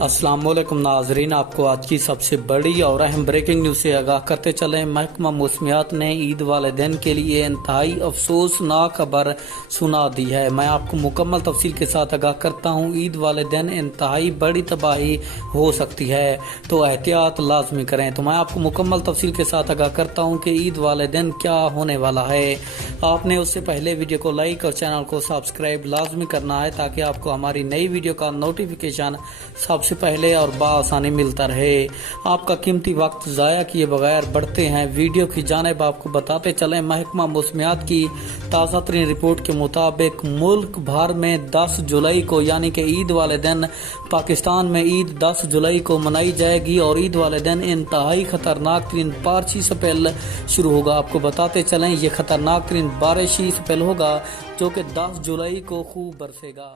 अस्सलाम वालेकुम नाजरीन, आपको आज की सबसे बड़ी और अहम ब्रेकिंग न्यूज से आगाह करते चले। महकमा मौसमियात ने ईद वाले दिन के लिए इंतहाई अफसोसनाक खबर सुना दी है। मैं आपको मुकम्मल तफसील के साथ आगाह करता हूँ। ईद वाले दिन इंतहाई बड़ी तबाही हो सकती है, तो एहतियात लाजमी करें। तो मैं आपको मुकम्मल तफसील के साथ आगाह करता हूँ कि ईद वाले दिन क्या होने वाला है। आपने उससे पहले वीडियो को लाइक और चैनल को सब्सक्राइब लाजमी करना है, ताकि आपको हमारी नई वीडियो का नोटिफिकेशन सबसे पहले और बाआसानी मिलता रहे। आपका कीमती वक्त ज़ाया किए बगैर बढ़ते हैं वीडियो की जानिब। आपको बताते चलें, महकमा मौसमियात की ताज़ा तरीन रिपोर्ट के मुताबिक मुल्क भर में 10 जुलाई को यानी कि ईद वाले दिन पाकिस्तान में ईद 10 जुलाई को मनाई जाएगी और ईद वाले दिन इंतहाई खतरनाक तरीन बारिशी स्पेल शुरू होगा। आपको बताते चलें, ये खतरनाक तरीन बारिशी स्पेल होगा जो कि 10 जुलाई को खूब बरसेगा।